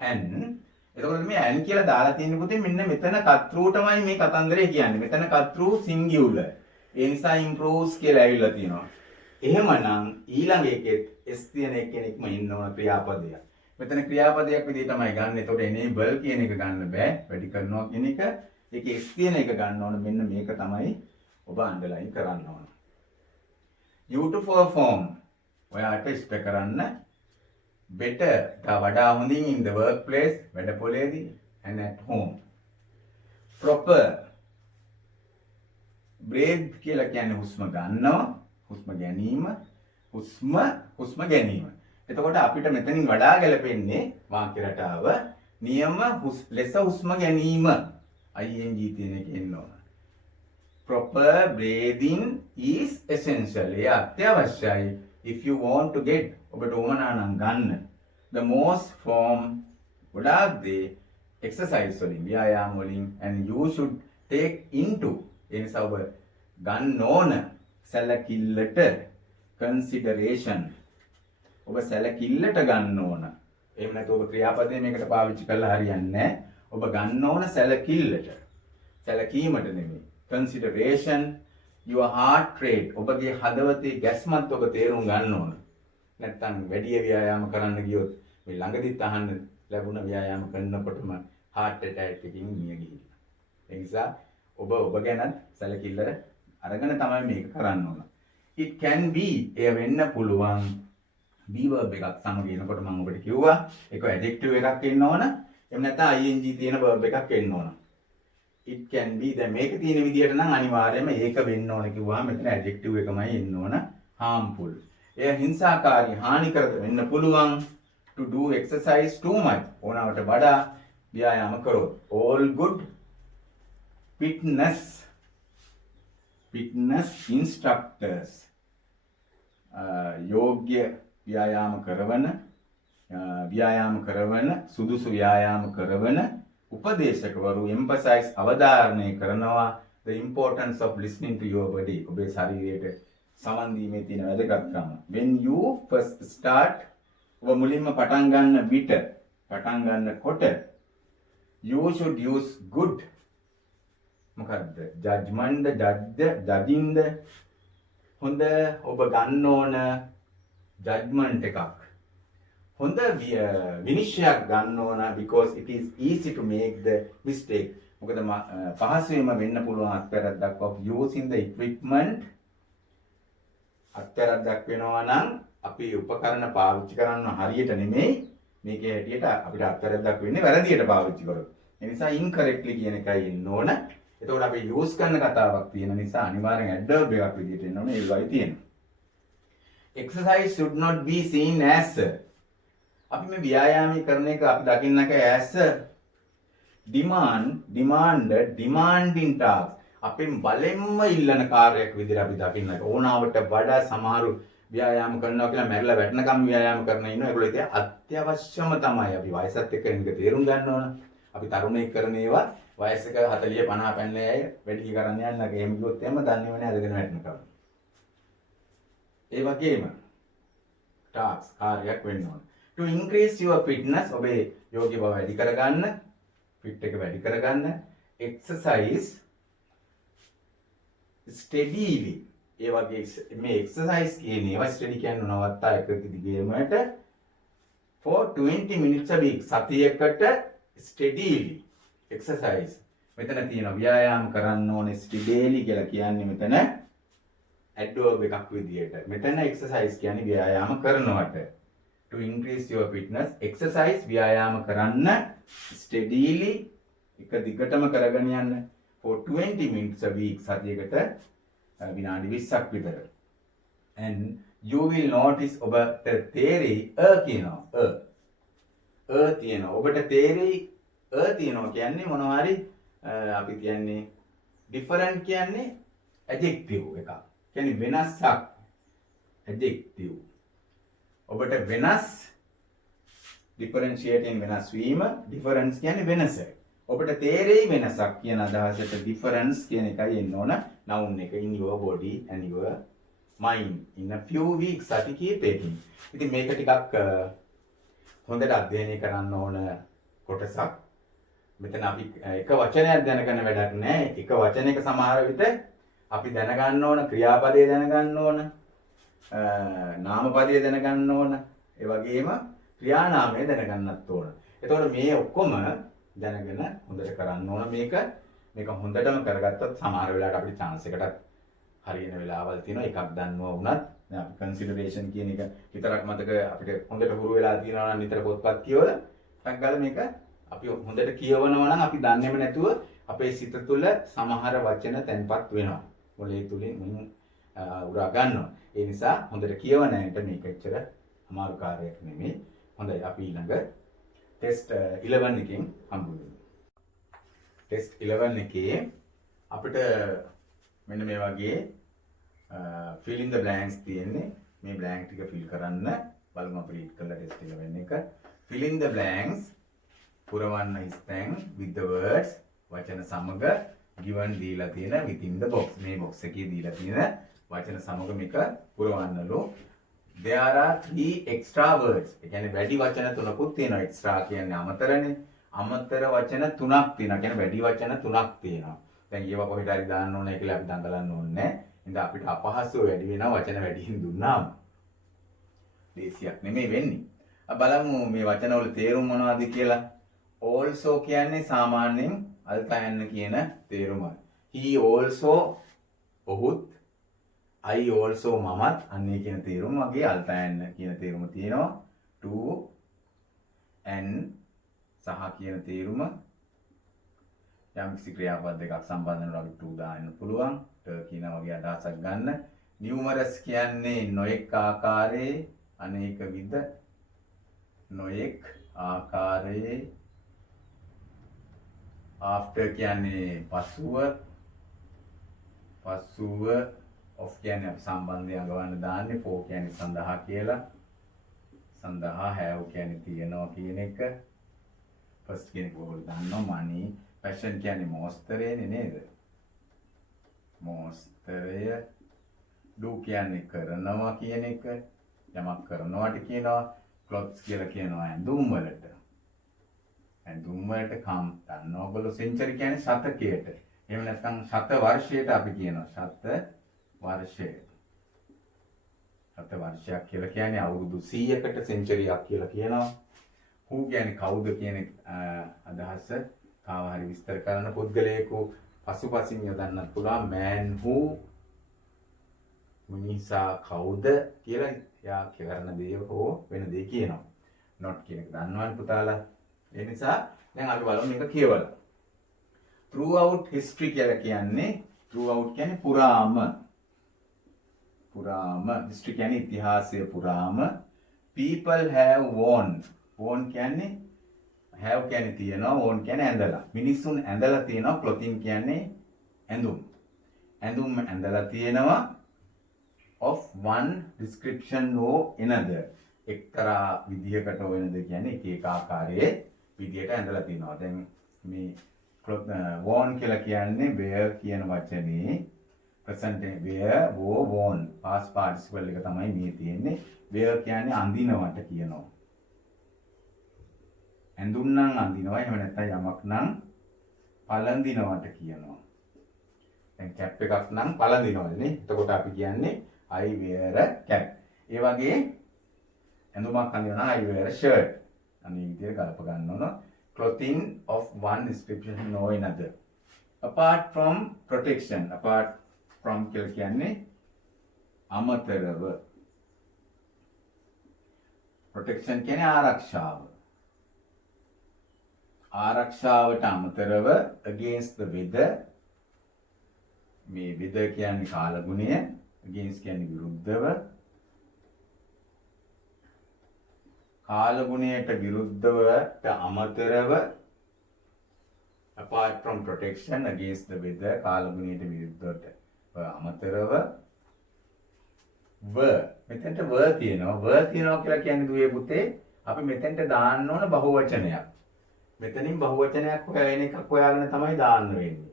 and එතකොට මේ ඇන් කියලා දාලා තියෙන පුතේ මෙන්න මෙතන කතෘටමයි මේ කතන්දරේ කියන්නේ. මෙතන කතෘ සිංගියුලර්. ඒ නිසා improves කියලා ඇවිල්ලා තියෙනවා. එහෙමනම් ඊළඟ එකෙත් s තියෙන කෙනෙක්ම ඉන්න ඕන ක්‍රියාපදයක්. මෙතන ක්‍රියාපදයක් විදිහට තමයි ගන්න. එතකොට enable කියන එක ගන්න බෑ. වැඩි කරනවා කියන එක. ඒකේ s තියෙන එක ගන්න ඕන. මෙන්න මේක තමයි ඔබ අන්ඩර්ලයින් කරන්න ඕන. you to perform ඔයාට ඉෂ්ට කරන්න better තා වඩා හොඳින් in the workplace වැඩපොලේදී and at home. proper breathe කියලා කියන්නේ හුස්ම ගන්නවා, හුස්ම ගැනීම, හුස්ම ගැනීම. එතකොට අපිට මෙතනින් වඩා ගැලපෙන්නේ වාක්‍ය රටාව නියම ලෙස හුස්ම ගැනීම ing තියෙන එක එන්න ඕන. proper breathing is essential. A අත්‍යවශ්‍යයි if you want to get ඔබට උවමනා නම් ගන්න the most from ගොඩාක් දේ exercise වලින් ව්‍යායාම වලින් and you should take into ඒ නිසා ඔබ ගන්න ඕන සැලකිල්ලට consideration ඔබ සැලකිල්ලට ගන්න ඕන. එහෙම නැත්නම් ඔබ ක්‍රියාපදේ මේකට පාවිච්චි කරලා හරියන්නේ නැහැ. ඔබ ගන්න ඕන සැලකිල්ලට. සැලකීමට නෙමෙයි. consideration your heart rate ඔබගේ හදවතේ ගැස්මත් ඔබ තේරුම් ගන්න ඕන. නැත්තම් වැඩි ව්‍යායාම කරන්න ගියොත් මේ ළඟදිත් අහන්න ලැබුණ ව්‍යායාම කරනකොටම heart attack එකකින් මිය ගිහිල්ලා. ඒ නිසා ඔබ ගැන සැලකිල්ල අරගෙන තමයි මේක කරන්න ඕන. it can be එය වෙන්න පුළුවන් be verb එකක් සමග එනකොට මම ඔබට කිව්වා ඒක adjective එකක් එන්න ඕන. එහෙම නැත්නම් ing තියෙන verb එකක් එන්න ඕන. it can be දැන් මේක තියෙන විදිහට නම් අනිවාර්යයෙන්ම ඒක වෙන්න ඕන කිව්වම මෙතන adjective එකමයි එන්න ඕන harmful. එය හිංසාකාරී හානිකරද වෙන්න පුළුවන් to do exercise too much ඕනවට වඩා ව්‍යායාම කරොත්. all good fitness instructors යෝග්‍ය ව්‍යායාම කරවන සුදුසු ව්‍යායාම කරවන උපදේශකවරු emphasize අවධාරණය කරනවා the importance of listening to your body ඔබේ ශරීරයට සමන් දීමේ තියෙන වැදගත්කම. when you first start ඔබ මුලින්ම පටන් ගන්නකොට you should use good මොකද්ද judgment judging හොඳ ඔබ ගන්න ඕන judgment එකක් හොඳ විනිශ්චයක් ගන්න ඕන because it is easy to make the mistake මොකද පහසුවෙන්ම වෙන්න පුළුවන් අත්වැරද්දක් of using the equipment අත්වැරද්දක් වෙනවා නම් අපි උපකරණ පාවිච්චි කරන්න හරියට නෙමෙයි මේකේ හැටියට අපිට අත්වැරද්දක් වෙන්නේ වැරදියට පාවිච්චි කරොත්. ඒ නිසා incorrectly කියන එකයි එන්න ඕන. එතකොට අපි use කරන කතාවක් තියෙන නිසා අනිවාර්යෙන් adverb එකක් විදිහට එන්න ඕනේ ඒකයි තියෙන්නේ. exercise should not be seen as අපි මේ ව්‍යායාමී කරන එක අපි දකින්නක as demanding task අපෙන් බලෙන්ම ඉල්ලන කාර්යයක් විදිහට අපි දකින්නක ඕනාවට වඩා සමහරු ව්‍යායාම කරනවා කියලා මැරිලා වැටෙනකම් ව්‍යායාම කරන ඉන්නවා. ඒගොල්ලෝ ඉතින් අත්‍යවශ්‍යම තමයි අපි වයසත් එක්ක මේක තේරුම් ගන්න ඕන. අපි තරුණයෙක් කරන ඒවා වයසක 40 50 පැනලා ඇය වැඩි කරන්න යන්න නැගේ එහෙම කිව්වොත් එහෙම දන්නේම නැහැ අදගෙන වැටෙනකම්. ඒ වගේම ටාස්ක් කාර්යයක් වෙන්න ඕන. to increase your fitness ඔබේ යෝග්‍ය බව වැඩි කරගන්න fit එක වැඩි කරගන්න exercise steadily ඒ වගේ මේ exercise කියන්නේ ඒවා steady කියන්නේ නවත්තා එක දිගේමට for 20 minutes a week සතියකට steadily exercise මෙතන තියෙන ව්‍යායාම කරන්න ඕනේ steadily කියලා කියන්නේ මෙතන adverb එකක් විදියට. මෙතන exercise කියන්නේ ව්‍යායාම කරනවට. to increase your fitness exercise ව්‍යායාම කරන්න steadily එක දිගටම කරගෙන යන්න for 20 minutes a week සතියකට විනාඩි 20ක් විතර. and you will notice ඔබට තේරෙයි කියනවා තියෙනවා ඔබට තේරෙයි තියෙනවා කියන්නේ මොනවා හරි අපි කියන්නේ different කියන්නේ adjective එකක්. කියන්නේ වෙනසක් adjective. ඔබට වෙනස් differentiating වෙනස් වීම difference කියන්නේ වෙනස. ඔබට තේරෙයි වෙනසක් කියන අදහසට difference කියන එකයි එන්න ඕන noun එක in your body and your mind in a few weeks සති කිහිපයකින්. ඉතින් මේක ටිකක් හොඳට අධ්‍යයනය කරන්න ඕන කොටසක්. මෙතන අපි එක වචනයක් දැනගන්න වැඩක් නැහැ. එක වචනයක සමහර විට අපි දැනගන්න ඕන ක්‍රියාපදයේ දැනගන්න ඕන. නාමපදයේ දැනගන්න ඕන. ඒ වගේම ක්‍රියානාමය දැනගන්නත් ඕන. එතකොට මේ ඔක්කොම දැනගෙන හොඳට කරන්න ඕන මේක. මේක හොඳටම කරගත්තොත් සමහර වෙලාවට අපිට chance එකටත් හරියන වෙලාවල් තියෙනවා. එකක් දන්නවා වුණත් දැන් අපි consideration කියන එක විතරක් මතක අපිට හොඳට හුරු වෙලා තියෙනවා නම් නිතර පොත්පත් කියවලා ටක් ගාලා මේක අපි හොඳට කියවනවා නම් අපි දන්නේම නැතුව අපේ සිත තුළ සමහර වචන තැන්පත් වෙනවා. මොලේ තුලින් උරා ගන්නවා. ඒ නිසා හොඳට කියවන ඇයට මේක එච්චර අමාරු කාර්යයක් නෙමෙයි. හොඳයි අපි ඊළඟ ටෙස්ට් 11 එකෙන් හම්බ වෙමු. ටෙස්ට් 11 එකේ අපිට මෙන්න මේ වගේ fill in the blanks තියෙන්නේ. මේ blank ටික fill කරන්න බලමු අපි read කරලා ටෙස්ට් 11 එක. fill in the blanks පුරවන්න හිස්තැන් with the words වචන සමග given දීලා තියෙන within the box. මේ box එකේ දීලා තියෙන වචන සමග මේක පුරවන්නලු. there are 3 extra words. ඒ කියන්නේ වැඩි වචන තුනකුත් තියෙනවා. extra කියන්නේ අමතරනේ. අමතර වචන තුනක් තියෙනවා. කියන්නේ වැඩි වචන තුනක් තියෙනවා. දැන් ඒවා කොහෙට හරි දාන්න ඕනේ කියලා අපි දඟලන්න ඕනේ නැහැ. ඉතින් අපිට අපහසුව වැඩි වෙනවා වචන වැඩියෙන් දුන්නාම. දේශියක් නෙමෙයි වෙන්නේ. අපි බලමු මේ වචන වල තේරුම මොනවද කියලා. also කියන්නේ සාමාන්‍යයෙන් අල්තයන්න කියන තේරුම. he also ඔහුත් I also මමත් අන්නේ කියන තේරුම වගේ අල්තයන්න කියන තේරුම තියෙනවා. to and සහ කියන තේරුම යම් කිසි ක්‍රියාපද දෙකක් සම්බන්ධ වෙනවා අපි to දාන්න පුළුවන්. ට කියන වගේ අදහසක් ගන්න. numerous කියන්නේ නොඑක ආකාරයේ අනේක විද නොඑක ආකාරයේ after කියන්නේ පසුව of කියන්නේ අපි සම්බන්ධය අඟවන්න දාන්නේ. for කියන්නේ සඳහා කියලා. සඳහා have කියන්නේ තියනවා කියන එක. first කියන එක ඔයගොල්ලෝ දන්නවා. money passion කියන්නේ මොස්තරේනේ නේද? මොස්තරය. do කියන්නේ කරනවා කියන එක. යමක් කරනවාට කියනවා. clothes කියලා කියනවා ඇඳුම් වලට. ඇඳුම් වලට කම් ගන්නවා. ඔයගොල්ලෝ century කියන්නේ ශතකයට. එහෙම නැත්නම් ශත වර්ෂයට අපි කියනවා. ශත වර්ෂය. ශත වර්ෂයක් කියලා කියන්නේ අවුරුදු 100කට සෙන්චරියක් කියලා කියනවා. who කියන්නේ කවුද කියන අදහස කාව හරි විස්තර කරන පුද්ගලයෙකු පසුපසින් යොදන්නත් පුළුවන්. man who මිනිසා කවුද කියලා යා කරන දේ හෝ වෙන දේ කියනවා. not කියන එක දන්නවනේ පුතාලා. ඒ නිසා දැන් අපි බලමු මේක කියවලා. throughout history කියලා කියන්නේ throughout කියන්නේ පුරාම. history කියන්නේ ඉතිහාසය පුරාම. people have worn. worn කියන්නේ have කියන්නේ තියනවා. worn කියන්නේ ඇඳලා. මිනිසුන් ඇඳලා තියනවා. clothing කියන්නේ ඇඳුම්. ඇඳුම් ඇඳලා තියෙනවා. of one description or another. එක්තරා විදිහකට වෙනද කියන්නේ එක එක ආකාරයේ විදිහට ඇඳලා තිනවා. දැන් මේ worn කියලා කියන්නේ wear කියන වචනේ present wear worn past participle එක තමයි මේ තියෙන්නේ. wear කියන්නේ අඳිනවට කියනවා. ඇඳුම් නම් අඳිනවා. එහෙම නැත්නම් යමක් නම් පළඳිනවට කියනවා. දැන් cap එකක් නම් පළඳිනවනේ. එතකොට අපි කියන්නේ I wear a cap. ඒ වගේ ඇඳුමක් අඳිනවා නම් I wear a shirt. අනේ විදිහට ගලප ගන්න ඕන. clothing of one description or another. apart from protection. apart from කියලා කියන්නේ අමතරව. protection කියන්නේ ආරක්ෂාව. ආරක්ෂාවට අමතරව against the weather. මේ weather කියන්නේ කාලගුණය. against කියන්නේ විරුද්ධව. කාලගුණයට විරුද්ධවට අමතරව apart from protection against the weather කාලගුණයට විරුද්ධවට අමතරව මෙතෙන්ට තියෙනවා කියලා කියන්නේ දුවේ පුතේ අපි මෙතෙන්ට දාන්න ඕන බහුවචනයක්. මෙතනින් බහුවචනයක් හොයන එකක් හොයාගෙන තමයි දාන්න වෙන්නේ.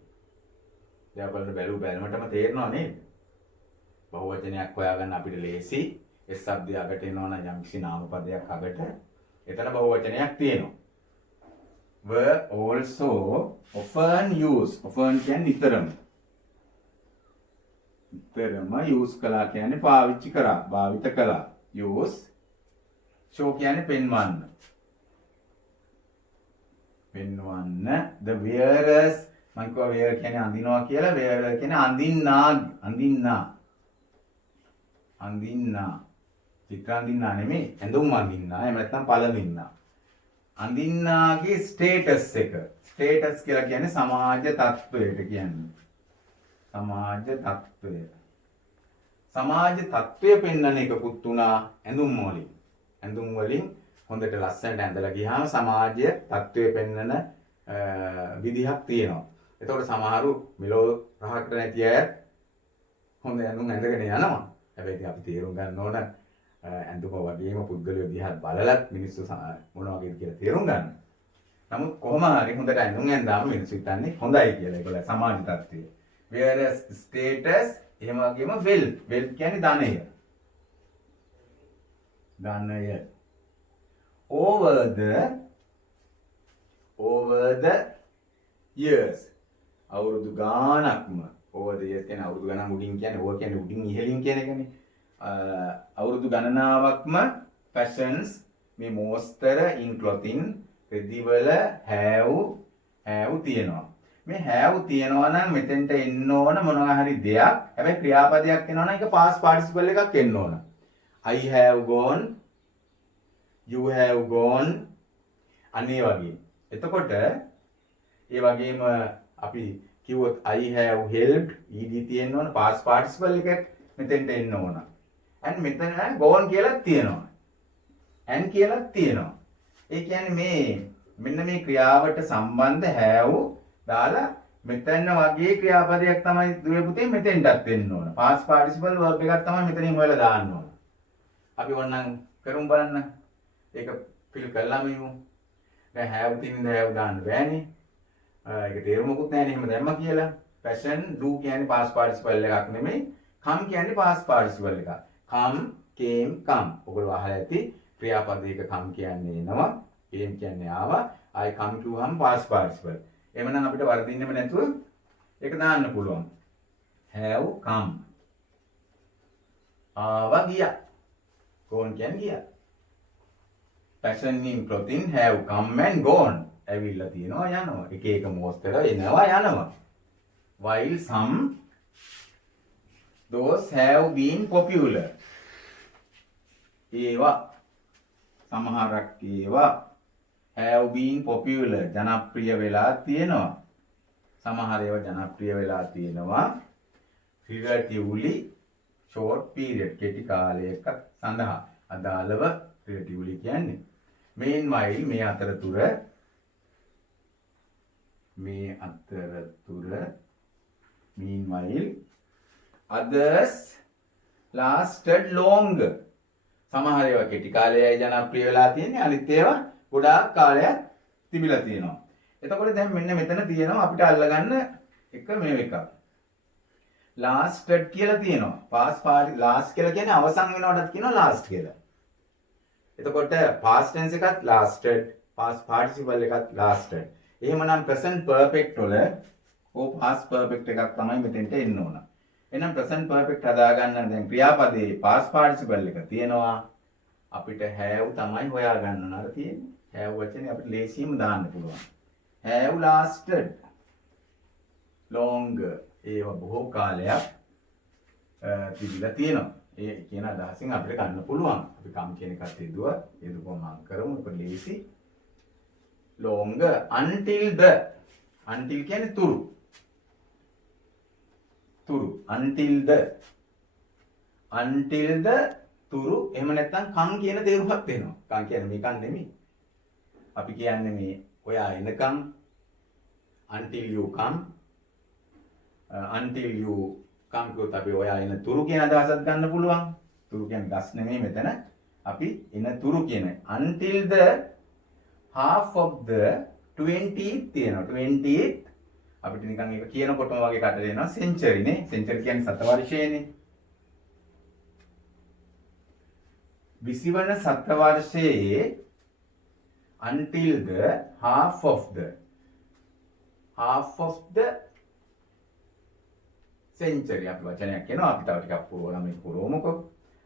දැන් ඔයගොල්ලෝ බැලුමටම තේරෙනව නේද? බහුවචනයක් හොයාගන්න අපිට ලේසි. S શબ્දය අගට එනවා නම් යම්කිසි නාම පදයක් අගට එතන බහුවචනයක් තියෙනවා. were also often used. often කියන්නේ නිතරම. නිතරම use කළා කියන්නේ පාවිච්චි කරා, භාවිත කළා. use. show කියන්නේ පෙන්වන්න. පෙන්වන්න. the wearers මම කිව්වා wear කියන්නේ අඳිනවා කියලා. wearer කියන්නේ අඳින්නා. චිත්‍ර අඳින්නා නෙමෙයි. ඇඳුම් අඳින්නා. එහෙම නැත්නම් පළඳින්නා. අඳින්නාගේ ස්ටේටස් එක. ස්ටේටස් කියලා කියන්නේ සමාජ තත්ත්වයට කියන්නේ. සමාජ තත්ත්වය. සමාජ තත්ත්වය පෙන්වන එකකුත් උනා ඇඳුම් වලින්. ඇඳුම් වලින් හොඳට ලස්සනට ඇඳලා ගියාම සමාජ තත්ත්වය පෙන්වන විදිහක් තියෙනවා. එතකොට සමහරු මිලෝ රහකට නැති අය හොඳ ඇඳුම් ඇඳගෙන යනවා. හැබැයි ඉතින් අපි තේරුම් ගන්න ඕන ඇඳුම වගේම පුද්ගලයෝ දිහා බලලත් මිනිස්සු මොන වගේද කියලා තේරුම් ගන්න. නමුත් කොහොම හරි හොඳට ඇඳුම් ඇඳාම මිනිස්සු හිතන්නේ හොඳයි කියලා. ඒගොල්ලෝ සමාජ තත්ත්වය. whereas status එහෙම වගේම wealth. wealth කියන්නේ ධනය. ධනය. over the years. අවුරුදු ගාණක්ම over the years කියන්නේ අවුරුදු ගණන් උඩින් කියන්නේ over කියන්නේ උඩින් ඉහළින් කියන එකනේ. අවුරුදු ගණනාවක්ම fashions මේ මොස්තර in clothing රෙදිවල have තියෙනවා. මේ have තියෙනවා නම් මෙතෙන්ට එන්න ඕන මොනවා හරි දෙයක්. හැබැයි ක්‍රියාපදයක් එනවා නම් ඒක past participle එකක් එන්න ඕන. I have gone, you have gone අනේ වගේ. එතකොට ඒ වගේම අපි කිව්වොත් I have helped ed තියෙන්න ඕන past participle එකක් මෙතෙන්ට එන්න ඕන. and මෙතන gone කියලා තියෙනවා. and කියලා තියෙනවා. ඒ කියන්නේ මෙන්න මේ ක්‍රියාවට සම්බන්ධ have දාලා මෙතන වගේ ක්‍රියාපදයක් තමයි දුවේ පුතේ මෙතෙන්ටත් එන්න ඕන. past participle verb එකක් තමයි මෙතනින් හොයලා දාන්න ඕන. අපි ඕනනම් කරුම් බලන්න. ඒක ෆිල් කළාම යමු. දැන් have තින්ද have දාන්න බෑනේ. ඒක තේරුමකුත් නැහැ නේ එහෙම දැම්මා කියලා. fashion do කියන්නේ past participle එකක් නෙමෙයි. come කියන්නේ past participle එකක්. come, came, come. ඔයගොල්ලෝ අහලා ඇති ක්‍රියාපදයක come කියන්නේ එනවා. came කියන්නේ ආවා. I come කිව්වම past participle. එහෙමනම් අපිට වර්ධින්නෙම නැතුව ඒක දාන්න පුළුවන්. have come. ආවා ගියා. gone කියන්නේ ගියා. fashion in clothing have come and gone. ඇවිල්ලා තියෙනවා යනවා. එක එක මොස්තර එනවා යනවා. while some those have been popular. ඒවා සමහරක් ඒවා have been popular ජනප්‍රිය වෙලා තියෙනවා. සමහර ඒවා ජනප්‍රිය වෙලා තියෙනවා relatively short period කෙටි කාලයක සඳහා අදාළව relatively කියන්නේ. meanwhile මේ අතරතුර meanwhile others lasted longer. සමහර ඒවා කෙටි කාලයයි ජනප්‍රිය වෙලා තියෙන්නේ. අනිත් ඒවා ගොඩාක් කාලයක් තිබිලා තියෙනවා. එතකොට දැන් මෙන්න මෙතන තියෙනවා අපිට අල්ලගන්න එක මේ එකක්. lasted කියලා තියෙනවා. past part last කියලා කියන්නේ අවසන් වෙනවටත් කියනවා last කියලා. එතකොට past tense එකත් lasted, past participle එකත් lasted. එහෙමනම් present perfect වල past perfect එකක් තමයි මෙතෙන්ට එන්න ඕන. එහෙනම් present perfect හදාගන්න දැන් ක්‍රියාපදයේ past participle එක තියෙනවා. අපිට have තමයි හොයාගන්න ඕන අර තියෙන්නේ. have වචනේ අපිට ලේසියෙන්ම දාන්න පුළුවන්. have lasted longer. ඒව බොහෝ කාලයක් තිබිලා තියෙනවා. ඒ කියන අදහසින් අපිට ගන්න පුළුවන්. අපි කම් කියන එකත් යදුවම මම කරමු. ඒක ලේසි. longer until කියන්නේ තුරු until the තුරු එහෙම නැත්නම් කන් කියන තේරුමක් වෙනවා. කන් කියන්නේ මේ කන් නෙමෙයි. අපි කියන්නේ මේ ඔයා එනකම් until you come කියොත් අපි ඔයා එන තුරු කියන අදහසක් ගන්න පුළුවන්. තුරු කියන්නේ ගස් නෙමෙයි මෙතන. අපි එන තුරු කියන until the half of the 20th තියෙනවා. 20th අපිට නිකන් ඒක කියනකොටම වගේ කට දෙනවා century නේ. century කියන්නේ සතවර්ෂයනේ. 20 වන සතවර්ෂයේ until the half of the century. අපි වචනයක් කියනවා අපි තව ටිකක් පුරවලා මේක පුරවමුකෝ.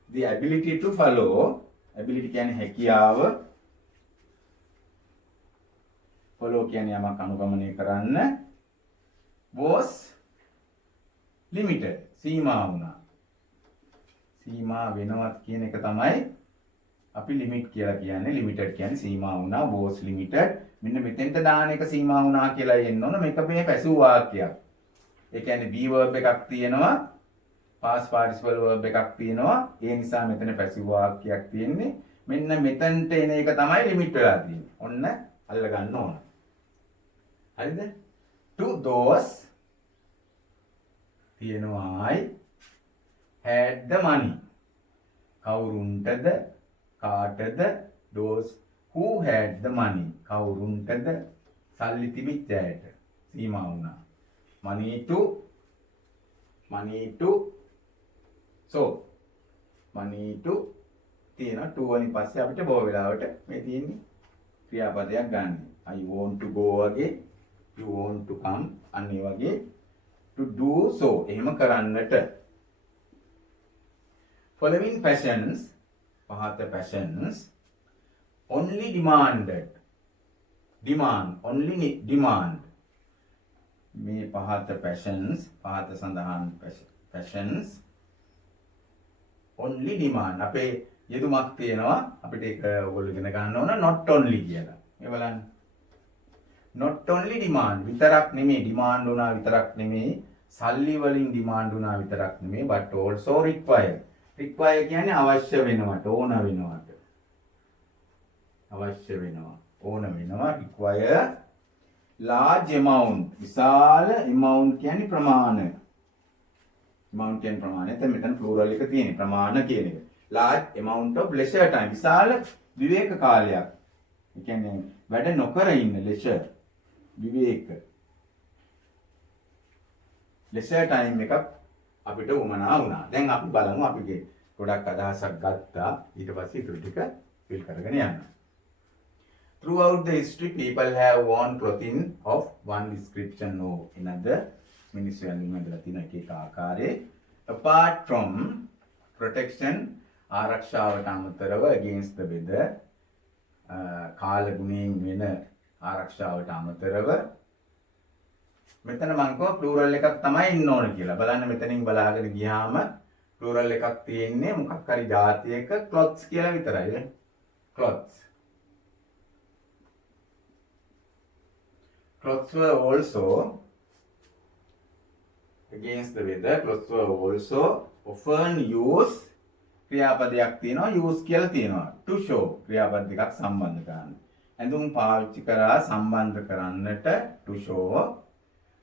The ability to follow, ability කියන්නේ හැකියාව, follow කියන්නේ යමක් අනුගමනය කරන්න, was limited, සීමා වුණා. සීමා වෙනවත් කියන එක තමයි අපි limit කියලා කියන්නේ. limited කියන්නේ සීමා වුණා, was limited. මෙන්න මෙතෙන්ට දාන එක සීමා වුණා කියලා එන්න ඕන. මේක මේ පැසිව් වාක්‍යයක්. ඒ කියන්නේ be verb එකක් තියෙනවා, past participle verb එකක් තියෙනවා. ඒ නිසා මෙතන පැසිව් වාක්‍යයක් තියෙන්නේ. මෙන්න මෙතනට එන එක තමයි limit වෙලා තියෙන්නේ. ඔන්න අල්ල ගන්න ඕන. හරිද? to those තියෙනවා I had the money. කවුරුන්ටද කාටද those who had the money. කවුරුන්ටද සල්ලි තිබිච්ච අයට සීමා වුණා. money to so money to තියෙන to වලින් පස්සේ අපිට බොහෝ වෙලාවට මේ තියෙන්නේ ක්‍රියාපදයක් ගන්න. I want to go වගේ, you want to come අන්න ඒ වගේ to do so එහෙම කරන්නට. following passions, පහත passions only demanded, only demand. මේ පහත passions, පහත සඳහන් passions only demand. අපේ යෙදුමක් තියෙනවා අපිට ඒක ඔයගොල්ලෝ ඉගෙන ගන්න ඕන not only කියලා. මේ බලන්න. not only demand විතරක් නෙමෙයි, demand වුණා විතරක් නෙමෙයි, සල්ලි වලින් demand වුණා විතරක් නෙමෙයි, but also require. require කියන්නේ අවශ්‍ය වෙනවට, ඕන වෙනවට. අවශ්‍ය වෙනවා, ඕන වෙනවා. require large amount, විශාල amount කියන්නේ ප්‍රමාණ. amount කියන්නේ ප්‍රමාණය. එතන මෙතන plural එක තියෙන්නේ ප්‍රමාණ කියන එක. large amount of leisure time, විශාල විවේක කාලයක්. ඒ කියන්නේ වැඩ නොකර ඉන්න leisure, විවේක. leisure time එකක් අපිට උමනා වුණා. දැන් අපි බලමු අපිගේ ගොඩක් අදහසක් ගත්තා. ඊට පස්සේ ඊටු ටික fill කරගෙන යන්න. Throughout the history, people have worn clothing of one description or another. මිනිස්සු යන්නේ මැදලා තියෙන එක එක ආකාරයේ. Apart from protection, ආරක්ෂාවට අමතරව against the weather, කාල ගුණයෙන් වෙන ආරක්ෂාවට අමතරව මෙතන මම කව ප්ලූරල් එකක් තමයි ඉන්න ඕන කියලා. බලන්න මෙතනින් බලාගෙන ගියාම ප්ලූරල් එකක් තියෙන්නේ මොකක් හරි જાතියක clothes කියලා විතරයි. clothes. Clothes were also against the weather. Clothes were also often used. ක්‍රියාපදයක් තියෙනවා, use කියලා තියෙනවා. to show ක්‍රියාපද දෙකක් සම්බන්ධ කරන්න. ඇඳුම් පාවිච්චි කරලා සම්බන්ධ කරන්නට to show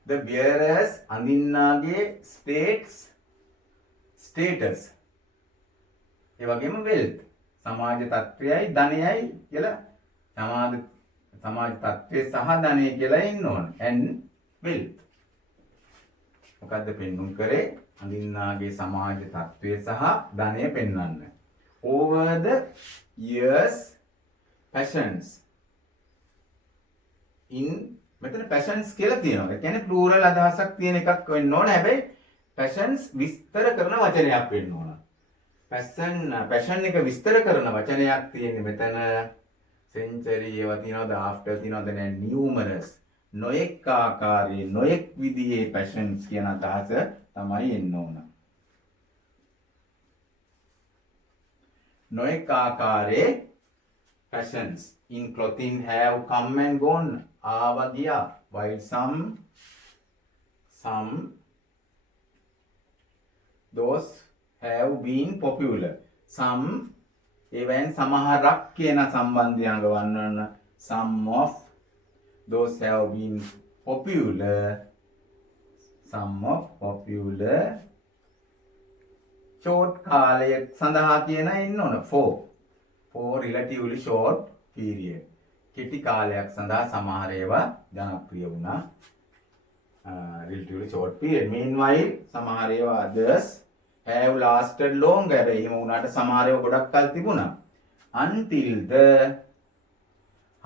the wearers අඳින්නාගේ status. ඒ වගේම wealth සමාජ තත්ත්වයයි ධනයයි කියලා සමාජ තත්ත්වය සහ ධනය කියලා ඉන්න ඕන. and wealth මොකද්ද පෙන්වුම් කරේ? අඳින්නාගේ සමාජ තත්ත්වය සහ ධනය පෙන්වන්න. over the years passions in මෙතන passions කියලා තියෙනවා. ඒ කියන්නේ plural අදහසක් තියෙන එකක් වෙන්න ඕන. හැබැයි passions විස්තර කරන වචනයක් වෙන්න ඕන. passion එක විස්තර කරන වචනයක් තියෙන්නේ මෙතන. century ඒවා තියෙනවද, after තියෙනවද, නැහැ, numerous. නොඑක් ආකාරයේ නොඑක් විදිහේ passions කියන අදහස තමයි එන්න ඕන. නොඑක් ආකාරයේ passions in clothing have come and gone. ආවා ගියා. while some those have been popular. some even සමහරක් කියන සම්බන්ධය අඟවන්න. some of those have been popular. some of popular short කාලය සඳහා කියන ඉන්න ඕන. for relatively short period. කෙටි කාලයක් සඳහා සමහර ඒවා ජනප්‍රිය වුණා. relatively short period. meanwhile සමහර ඒවා others have lasted longer. එහෙම වුණාට සමහර ඒවා ගොඩක් කල් තිබුණා. until the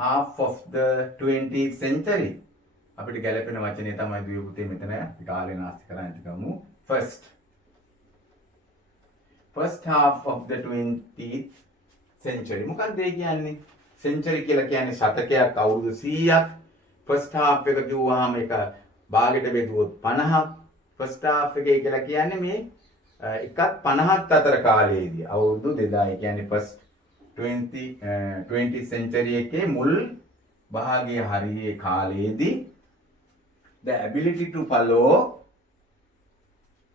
half of the 20th century. අපිට ගැලපෙන වචනේ තමයි දුවේ පුතේ මෙතන කාලේ නාස්ති කරන්න තිබමු. first half of the 20th century. මොකක්ද ඒ කියන්නේ? century කියලා කියන්නේ ශතකයක් අවුරුදු 100ක්. first half එක කිව්වහම ඒක භාගයට බෙදුවොත් 50ක්. first half එකේ කියලා කියන්නේ මේ එකත් 50ත් අතර කාලයේදී අවුරුදු 2000. ඒ කියන්නේ first 20th century එකේ මුල් භාගයේ හරියේ කාලයේදී the ability to follow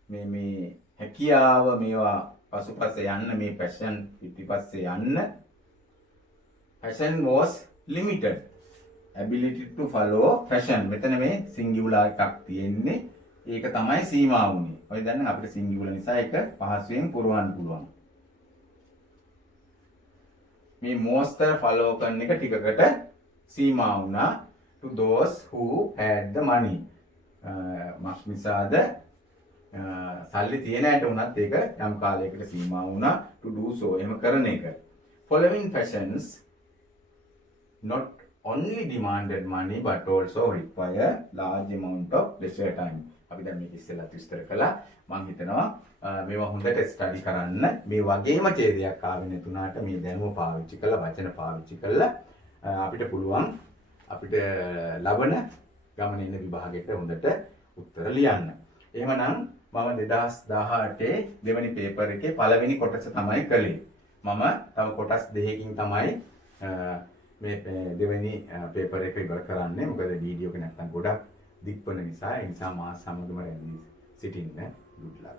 මේ හැකියාව මේවා පසුපස්සේ යන්න මේ passion පිටිපස්සේ යන්න passion was limited. ability to follow passion මෙතන මේ singular එකක් තියෙන්නේ. ඒක තමයි සීමා වුනේ. ඔය දන්නේ අපිට singular නිසා ඒක පහසුවෙන් පුරවන්න පුළුවන්. මේ monster follow කරන එක ටිකකට සීමා වුණා to those who had the money. නිසාද සල්ලි තියෙන අයට උනත් ඒක යම් කාලයකට සීමා වුණා to do so. එහෙම කරන එක. Following fashions not only demanded money but also require large amount of leisure time. අපි දැන් මේක ඉස්සෙල්ලා විස්තර කළා. මම හිතනවා මේවා හොඳට ස්ටඩි කරන්න. මේ වගේම ඡේදයක් ආවෙ නැතුණාට මේ දැනුම පාවිච්චි කරලා වචන පාවිච්චි කරලා අපිට පුළුවන් අපිට ලබන ගමනේ ඉන්න විභාගෙට හොඳට උත්තර ලියන්න. එහෙමනම් මම 2018 දෙවෙනි පේපර් එකේ පළවෙනි කොටස තමයි කළේ. මම තව කොටස් දෙකකින් තමයි මේ දෙවෙනි පේපර් එක ඉවර කරන්නේ. මොකද වීඩියෝ එක නැත්තම් ගොඩක් දික් වෙන නිසා. ඒ නිසා මා සමගම රැඳී සිටින්න. good luck.